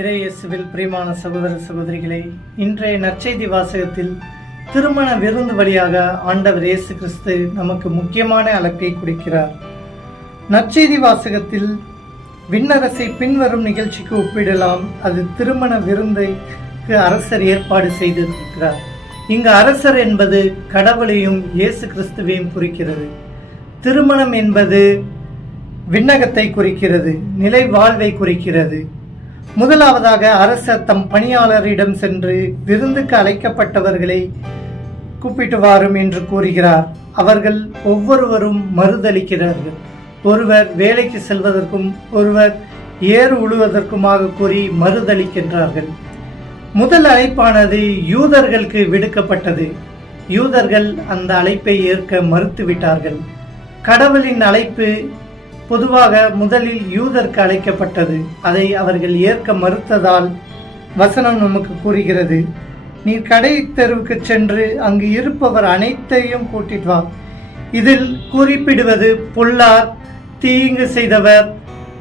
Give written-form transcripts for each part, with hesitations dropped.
இறையேசுவில் பிரியமான சகோதர சகோதரிகளே, இன்றைய நற்செய்தி வாசகத்தில் திருமண விருந்து வழியாக ஆண்டவர் இயேசு கிறிஸ்து நமக்கு முக்கியமான அழைப்பை கொடுக்கிறார். நற்செய்தி வாசகத்தில் விண்ணரசை பின்வரும் நிகழ்ச்சிக்கு ஒப்பிடலாம். அது திருமண விருந்துக்கு அரசர் ஏற்பாடு செய்திருக்கிறார். இங்கு அரசர் என்பது கடவுளையும் இயேசு கிறிஸ்துவையும் குறிக்கிறது. திருமணம் என்பது விண்ணகத்தை குறிக்கிறது, நிலை வாழ்வை குறிக்கிறது. முதலாவதாக அரசர் தம் பணியாளரிடம் சென்று விருந்துக்கு அழைக்கப்பட்டவர்களை கூப்பிட்டு வாரும் என்று கூறுகிறார். அவர்கள் ஒவ்வொருவரும் மறுதளிக்கிறார்கள். ஒருவர் வேலைக்கு செல்வதற்கும் ஒருவர் ஏறு உழுவதற்குமாக கூறி மறுதளிக்கின்றார்கள். முதல் அழைப்பானது யூதர்களுக்கு விடுக்கப்பட்டது. யூதர்கள் அந்த அழைப்பை ஏற்க மறுத்துவிட்டார்கள். கடவுளின் அழைப்பு பொதுவாக முதலில் யூதருக்கு அழைக்கப்பட்டது. அதை அவர்கள் ஏற்க மறுத்ததால் வசனம் நமக்கு கூறுகிறது, நீர் கடை தெருவுக்கு சென்று அங்கு இருப்பவர் அனைத்தையும் கூட்டிட்டு வா. இதில் குறிப்பிடுவது பொல்லார், தீங்கு செய்தவர்,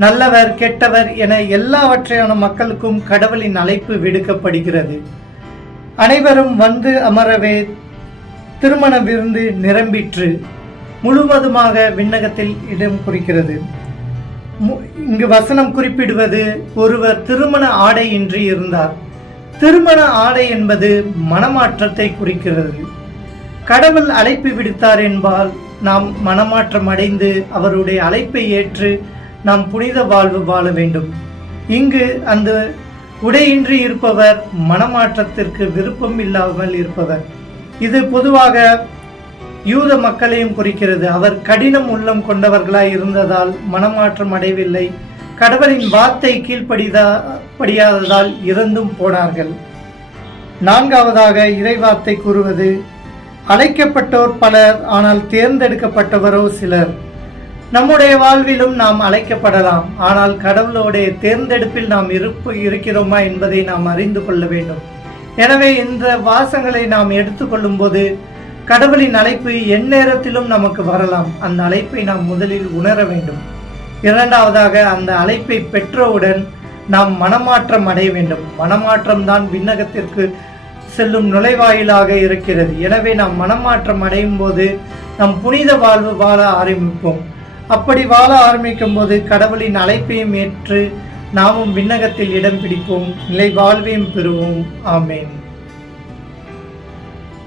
நல்லவர், கெட்டவர் என எல்லாவற்றையான மக்களுக்கும் கடவுளின் அழைப்பு விடுக்கப்படுகிறது. அனைவரும் வந்து அமரவே திருமண விருந்து நிரம்பிற்று. முழுவதுமாக விண்ணகத்தில் இடம் குறிக்கிறது. இங்கு வசனம் குறிப்பிடுவது ஒருவர் திருமண ஆடையின்றி இருந்தார். திருமண ஆடை என்பது மனமாற்றத்தை குறிக்கிறது. கடவுள் அழைப்பு விடுத்தார் என்பால் நாம் மனமாற்றம் அடைந்து அவருடைய அழைப்பை ஏற்று நாம் புனித வாழ்வு வாழ வேண்டும். இங்கு அந்த உடையின்றி இருப்பவர் மனமாற்றத்திற்கு விருப்பம் இல்லாமல் இருப்பவர். இது பொதுவாக யூத மக்களையும் குறிக்கிறது. அவர் கடினம் உள்ளம் கொண்டவர்களாய் இருந்ததால் மனமாற்றம் அடையவில்லை. கடவுளின் வார்த்தை கீழ்ப்படியாததால் இறந்தும் போனார்கள். நான்காவதாக இறைவார்த்தை கூறுவது, அழைக்கப்பட்டோர் பலர், ஆனால் தேர்ந்தெடுக்கப்பட்டவரோ சிலர். நம்முடைய வாழ்விலும் நாம் அழைக்கப்படலாம், ஆனால் கடவுளுடைய தேர்ந்தெடுப்பில் நாம் இருக்கிறோமா என்பதை நாம் அறிந்து கொள்ள வேண்டும். எனவே இந்த வாசங்களை நாம் எடுத்துக்கொள்ளும் போது கடவுளின் அழைப்பு எந்நேரத்திலும் நமக்கு வரலாம். அந்த அழைப்பை நாம் முதலில் உணர வேண்டும். இரண்டாவதாக, அந்த அழைப்பை பெற்றவுடன் நாம் மனமாற்றம் அடைய வேண்டும். மனமாற்றம் தான் விண்ணகத்திற்கு செல்லும் நுழைவாயிலாக இருக்கிறது. எனவே நாம் மனமாற்றம் அடையும் போது நம் புனித வாழ்வு வாழ ஆரம்பிப்போம். அப்படி வாழ ஆரம்பிக்கும் போது கடவுளின் அழைப்பையும் ஏற்று நாமும் விண்ணகத்தில் இடம் பிடிப்போம், நிலை வாழ்வையும் பெறுவோம். ஆமேன்.